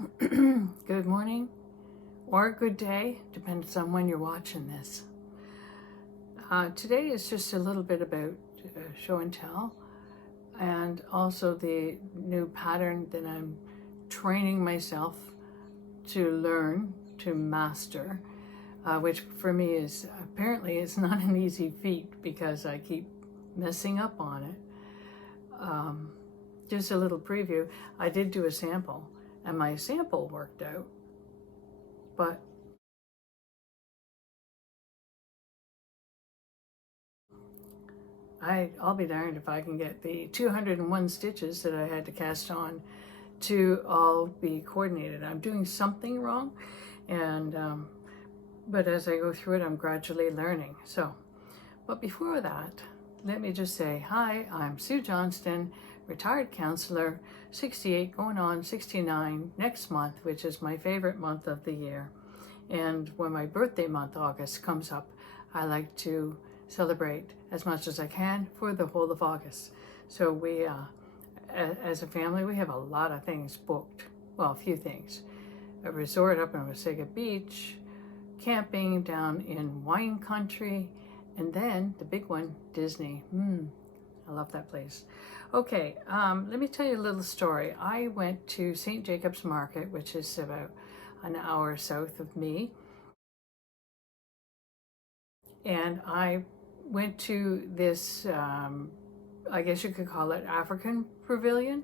Good morning or good day, depends on when you're watching this. Today is just a little bit about show and tell, and also the new pattern that I'm training myself to learn, to master, which for me is apparently it's not an easy feat because I keep messing up on it. Just a little preview, I did do a sample and my sample worked out, but I'll be darned if I can get the 201 stitches that I had to cast on to all be coordinated. I'm doing something wrong, and but as I go through it, I'm gradually learning. So, but before that, let me just say, hi, I'm Sue Johnston, retired counselor, 68 going on 69 next month, which is my favorite month of the year. And when my birthday month, August, comes up, I like to celebrate as much as I can for the whole of August. So we, as a family, we have a lot of things booked. Well, a few things. A resort up in Wasaga Beach, camping down in wine country, and then the big one, Disney. I love that place. Okay, let me tell you a little story. I went to St. Jacob's Market, which is about an hour south of me, and I went to this, I guess you could call it African pavilion,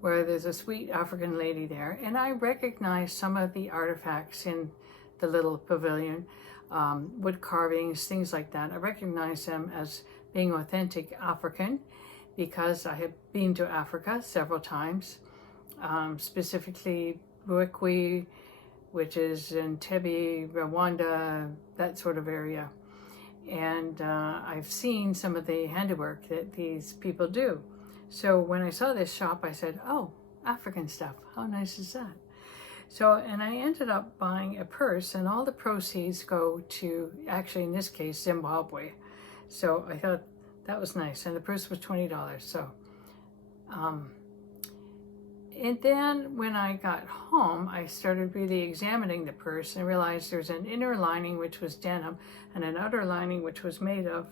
where there's a sweet African lady there, and I recognized some of the artifacts in the little pavilion, wood carvings, things like that. I recognized them as being authentic African because I had been to Africa several times, specifically Buekwe, which is in Entebbe, Rwanda, that sort of area. And I've seen some of the handiwork that these people do. So when I saw this shop, I said, oh, African stuff, how nice is that? So, and I ended up buying a purse, and all the proceeds go to, actually in this case, Zimbabwe. So I thought that was nice, and the purse was $20. So, and then when I got home, I started really examining the purse and realized there's an inner lining which was denim and an outer lining which was made of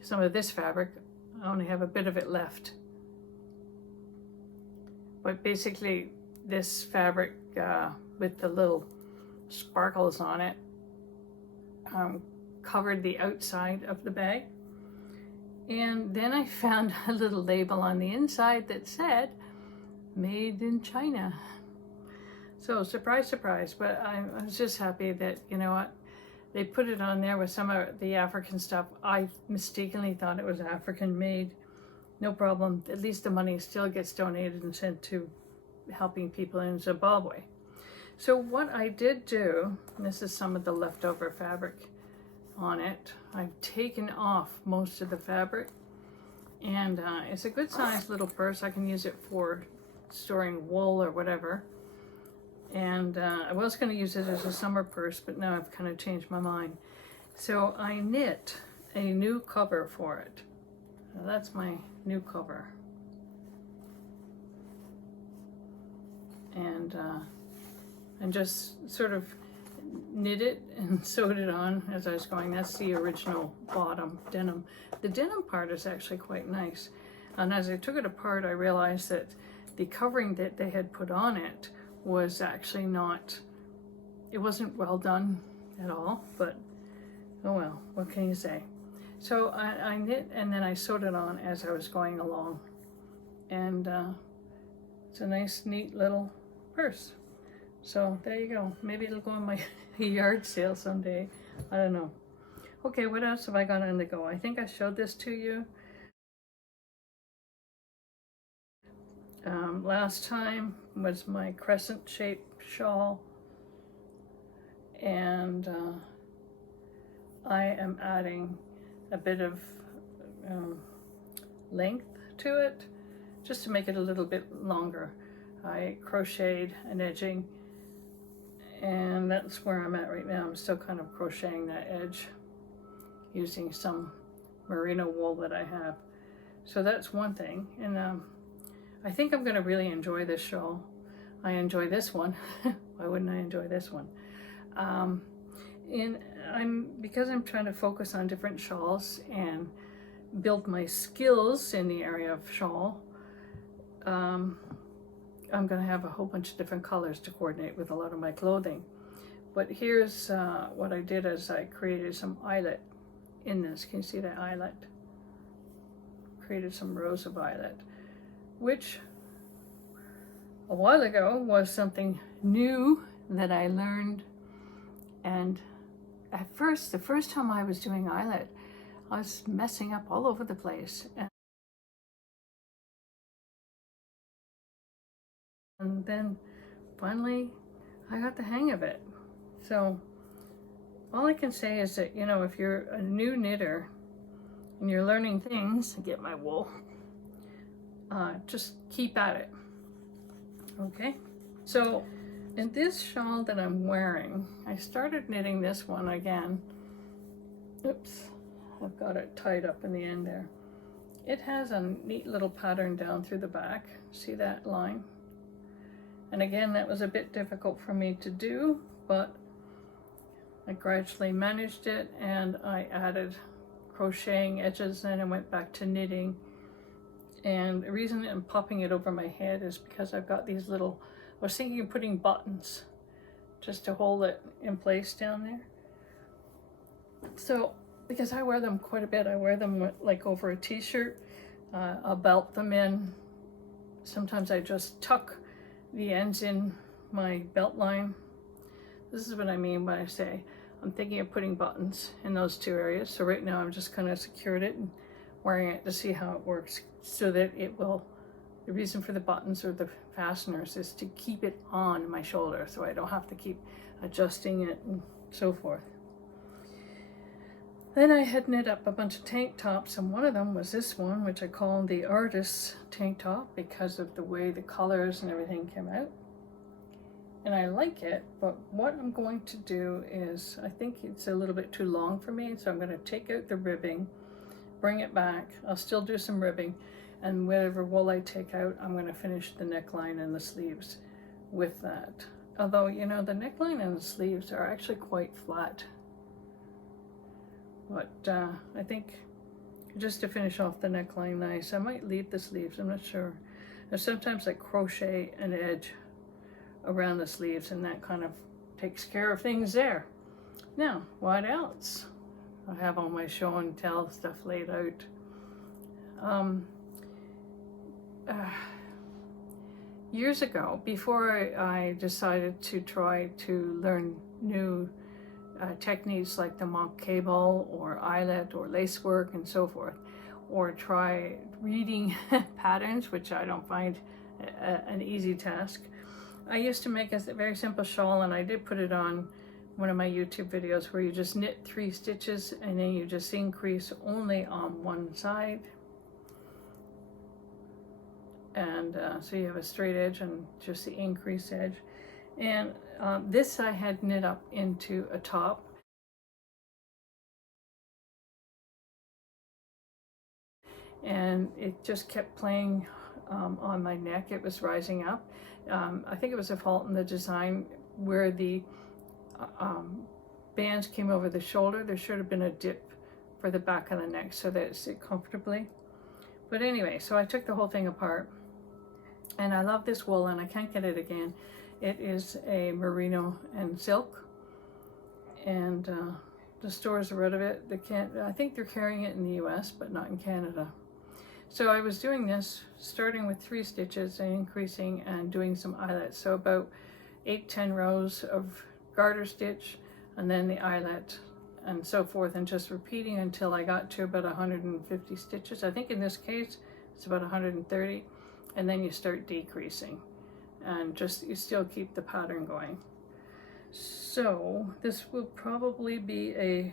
some of this fabric. I only have a bit of it left. But basically this fabric with the little sparkles on it covered the outside of the bag. And then I found a little label on the inside that said, made in China. So surprise, surprise, but I was just happy that, you know what, they put it on there with some of the African stuff. I mistakenly thought it was African made. No problem, at least the money still gets donated and sent to helping people in Zimbabwe. So what I did do, and this is some of the leftover fabric on it, I've taken off most of the fabric, and it's a good sized little purse. I can use it for storing wool or whatever, and I was going to use it as a summer purse, but now I've kind of changed my mind. So I knit a new cover for it. Now that's my new cover, and just sort of knit it and sewed it on as I was going. That's the original bottom denim. The denim part is actually quite nice, and as I took it apart, I realized that the covering that they had put on it was actually not, it wasn't well done at all, but oh well, what can you say? So I knit and then I sewed it on as I was going along, and it's a nice neat little purse. So there you go. Maybe it'll go in my yard sale someday. I don't know. Okay, what else have I got on the go? I think I showed this to you. Last time was my crescent shaped shawl, and I am adding a bit of length to it just to make it a little bit longer. I crocheted an edging, and that's where I'm at right now. I'm still kind of crocheting that edge using some merino wool that I have. So that's one thing, and I think I'm going to really enjoy this shawl. I enjoy this one. Why wouldn't I enjoy this one? Because I'm trying to focus on different shawls and build my skills in the area of shawl. I'm going to have a whole bunch of different colors to coordinate with a lot of my clothing. But here's what I did is I created some eyelet in this. Can you see the eyelet? Created some rows of eyelet, which a while ago was something new that I learned. And at first, the first time I was doing eyelet, I was messing up all over the place. And then finally, I got the hang of it. So all I can say is that, you know, if you're a new knitter and you're learning things, get my wool, just keep at it. Okay, so in this shawl that I'm wearing, I started knitting this one again. Oops, I've got it tied up in the end there. It has a neat little pattern down through the back. See that line? And again, that was a bit difficult for me to do, but I gradually managed it, and I added crocheting edges, and I went back to knitting. And the reason I'm popping it over my head is because I've got these little, I was thinking of putting buttons just to hold it in place down there. So, because I wear them quite a bit, I wear them like over a t-shirt, I'll belt them in. Sometimes I just tuck the ends in my belt line. This is what I mean when I say I'm thinking of putting buttons in those two areas. So right now I'm just kind of secured it and wearing it to see how it works, so that it will, the reason for the buttons or the fasteners is to keep it on my shoulder so I don't have to keep adjusting it and so forth. Then I had knit up a bunch of tank tops, and one of them was this one, which I call the artist's tank top because of the way the colors and everything came out. And I like it, but what I'm going to do is, I think it's a little bit too long for me, so I'm going to take out the ribbing, bring it back. I'll still do some ribbing, and whatever wool I take out, I'm going to finish the neckline and the sleeves with that. Although, you know, the neckline and the sleeves are actually quite flat. But I think just to finish off the neckline nice, I might leave the sleeves, I'm not sure. And sometimes I crochet an edge around the sleeves, and that kind of takes care of things there. Now, what else? I have all my show and tell stuff laid out. Years ago, before I decided to try to learn new techniques like the mock cable or eyelet or lace work and so forth, or try reading patterns, which I don't find an easy task, I used to make a very simple shawl, and I did put it on one of my YouTube videos, where you just knit 3 stitches and then you just increase only on one side. And so you have a straight edge and just the increase edge. And this I had knit up into a top. And it just kept playing on my neck. It was rising up. I think it was a fault in the design where the bands came over the shoulder. There should have been a dip for the back of the neck so that it sit comfortably. But anyway, so I took the whole thing apart, and I love this wool, and I can't get it again. It is a merino and silk, and the stores are out of it. They can't, I think they're carrying it in the US, but not in Canada. So I was doing this, starting with 3 stitches and increasing and doing some eyelets. So about 8-10 rows of garter stitch, and then the eyelet, and so forth, and just repeating until I got to about 150 stitches. I think in this case it's about 130, and then you start decreasing, and just you still keep the pattern going. So this will probably be a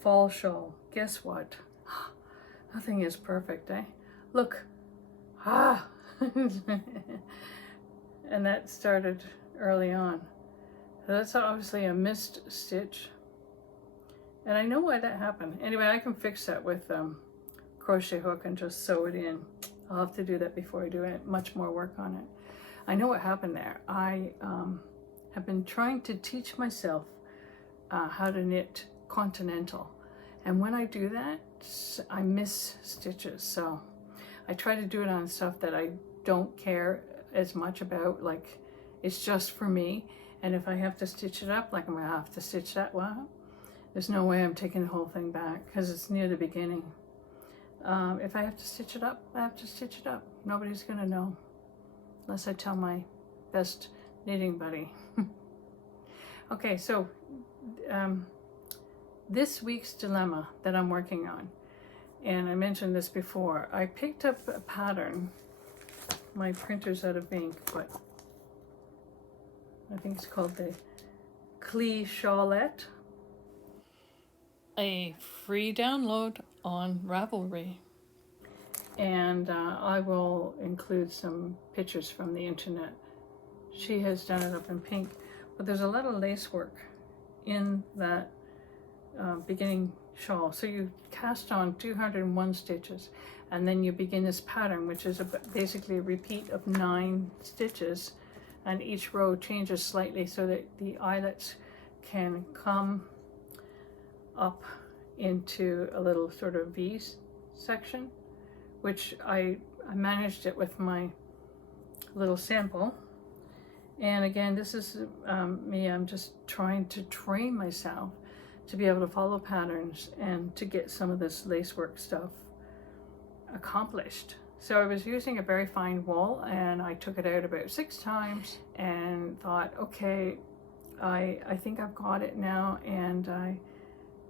fall shawl. Guess what? Nothing is perfect, eh? Look. Ah! And that started early on. So that's obviously a missed stitch. And I know why that happened. Anyway, I can fix that with crochet hook and just sew it in. I'll have to do that before I do it, much more work on it. I know what happened there. I have been trying to teach myself how to knit continental. And when I do that, I miss stitches. So I try to do it on stuff that I don't care as much about, like it's just for me. And if I have to stitch it up, like I'm gonna have to stitch that one, there's no way I'm taking the whole thing back because it's near the beginning. If I have to stitch it up, I have to stitch it up. Nobody's gonna know unless I tell my best knitting buddy. Okay, so this week's dilemma that I'm working on, and I mentioned this before, I picked up a pattern. My printer's out of ink, but I think it's called the Kle Shawlette. A free download on Ravelry. And I will include some pictures from the internet. She has done it up in pink, but there's a lot of lace work in that beginning shawl. So you cast on 201 stitches, and then you begin this pattern, which is basically a repeat of 9 stitches, and each row changes slightly so that the eyelets can come up into a little sort of V section, which I managed it with my little sample. And again, this is me. I'm just trying to train myself to be able to follow patterns and to get some of this lacework stuff accomplished. So I was using a very fine wool, and I took it out about 6 times and thought, okay, I think I've got it now. And I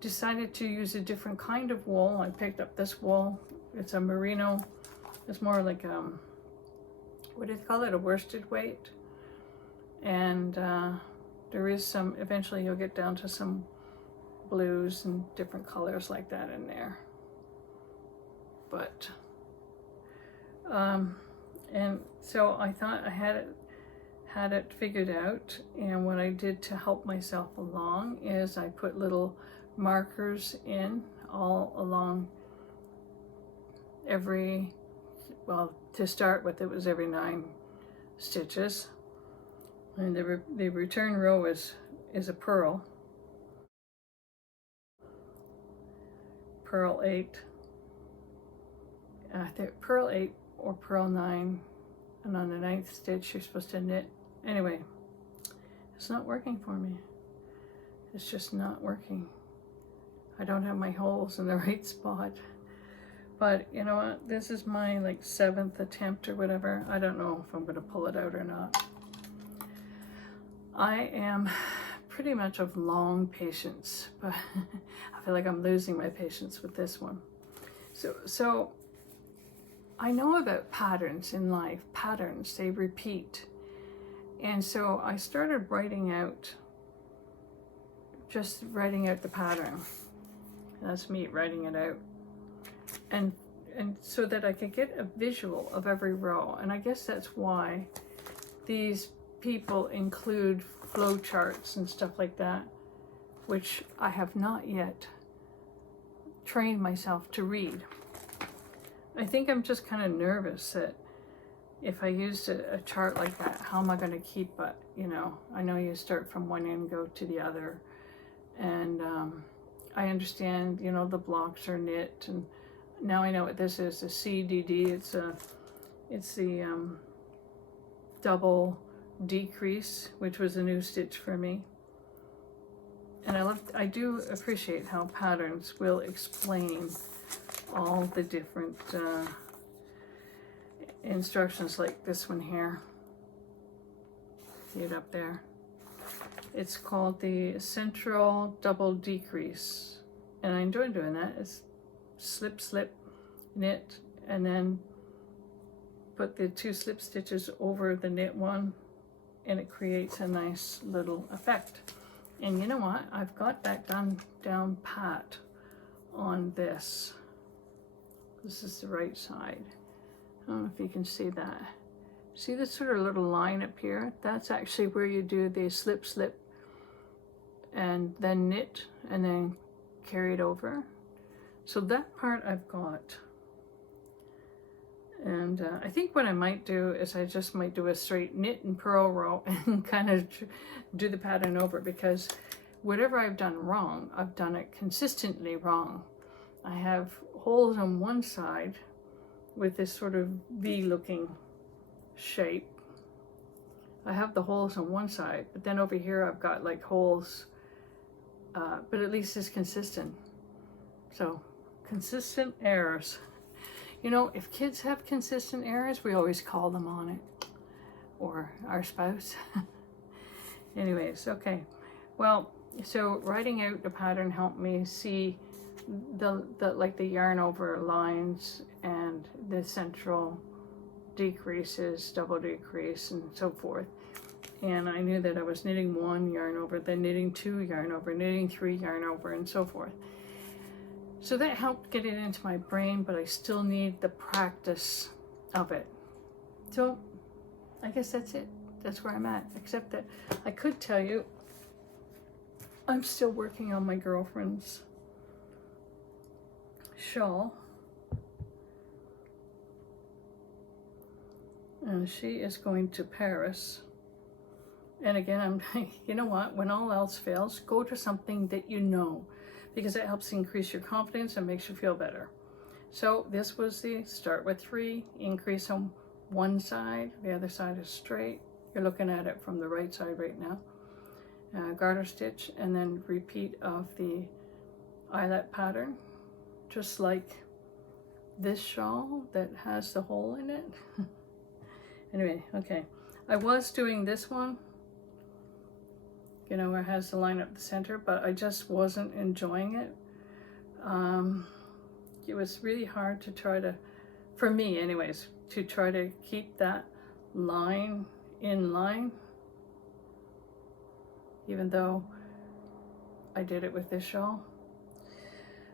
decided to use a different kind of wool. I picked up this wool. It's a merino. It's more like what do you call it? A worsted weight. And there is some, eventually you'll get down to some blues and different colors like that in there. But and so I thought I had it figured out, and what I did to help myself along is I put little markers in all along well, to start with, it was every 9 stitches, and the return row is a purl 8, purl 8 or purl 9, and on the 9th stitch you're supposed to knit. Anyway, it's not working for me. It's just not working. I don't have my holes in the right spot. But you know what? This is my like 7th attempt or whatever. I don't know if I'm going to pull it out or not. I am pretty much of long patience, but I feel like I'm losing my patience with this one. So I know about patterns in life. Patterns, they repeat. And so I started just writing out the pattern. That's me writing it out. And so that I could get a visual of every row. And I guess that's why these people include flow charts and stuff like that, which I have not yet trained myself to read. I think I'm just kind of nervous that if I used a chart like that, how am I going to keep it? You know, I know you start from one end and go to the other. And I understand, you know, the blocks are knit, and now I know what this is, a CDD. It's the double decrease, which was a new stitch for me. And I do appreciate how patterns will explain all the different instructions, like this one here. See it up there? It's called the central double decrease, and I enjoy doing that. It's slip, slip, knit, and then put the 2 slip stitches over the knit one, and it creates a nice little effect. And you know what? I've got that down pat on this. This is the right side. I don't know if you can see that. See this sort of little line up here? That's actually where you do the slip, slip, and then knit, and then carry it over. So that part I've got. And I think what I might do is I just might do a straight knit and purl row and kind of do the pattern over, because whatever I've done wrong, I've done it consistently wrong. I have holes on one side with this sort of V-looking shape. I have the holes on one side, but then over here I've got like holes, but at least it's consistent. So, consistent errors. You know, if kids have consistent errors, we always call them on it, or our spouse. Anyways, okay. Well, so writing out the pattern helped me see the like the yarn over lines and the central decreases, double decrease, and so forth. And I knew that I was knitting 1 yarn over, then knitting 2 yarn over, knitting 3 yarn over, and so forth. So that helped get it into my brain, but I still need the practice of it. So I guess that's it. That's where I'm at. Except that I could tell you I'm still working on my girlfriend's shawl. And she is going to Paris. And again, I'm like, you know what? When all else fails, go to something that you know, because it helps increase your confidence and makes you feel better. So this was the start with 3, increase on one side, the other side is straight. You're looking at it from the right side right now. Garter stitch, and then repeat of the eyelet pattern, just like this shawl that has the hole in it. Anyway, okay. I was doing this one, you know, where it has the line up the center, but I just wasn't enjoying it. It was really hard to try to, for me anyways, to try to keep that line in line, even though I did it with this shawl.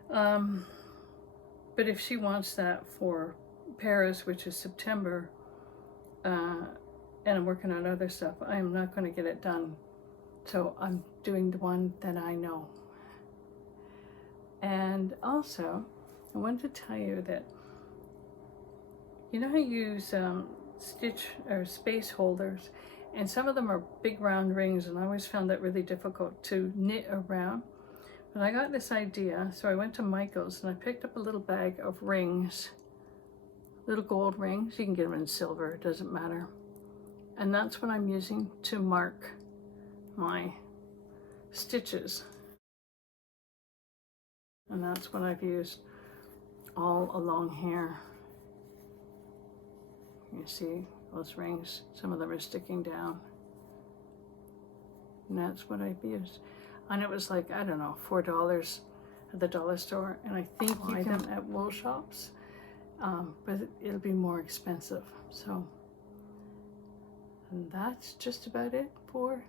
But if she wants that for Paris, which is September, and I'm working on other stuff, I'm not going to get it done. So I'm doing the one that I know. And also, I wanted to tell you that, you know how you use stitch or space holders, and some of them are big round rings, and I always found that really difficult to knit around. But I got this idea, so I went to Michael's and I picked up a little bag of rings, little gold rings. You can get them in silver, it doesn't matter. And that's what I'm using to mark my stitches. And that's what I've used all along here. You see those rings, some of them are sticking down. And that's what I've used. And it was like, I don't know, $4 at the dollar store. And I think you buy them at wool shops, but it'll be more expensive. So, and that's just about it for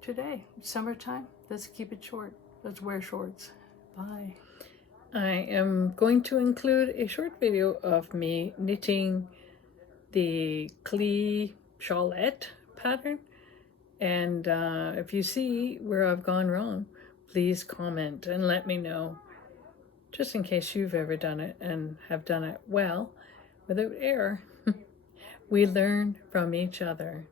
today. It's summertime, let's keep it short. Let's wear shorts. Bye. I am going to include a short video of me knitting the Kle Shawlette pattern. And if you see where I've gone wrong, please comment and let me know, just in case you've ever done it and have done it well, without error. We learn from each other.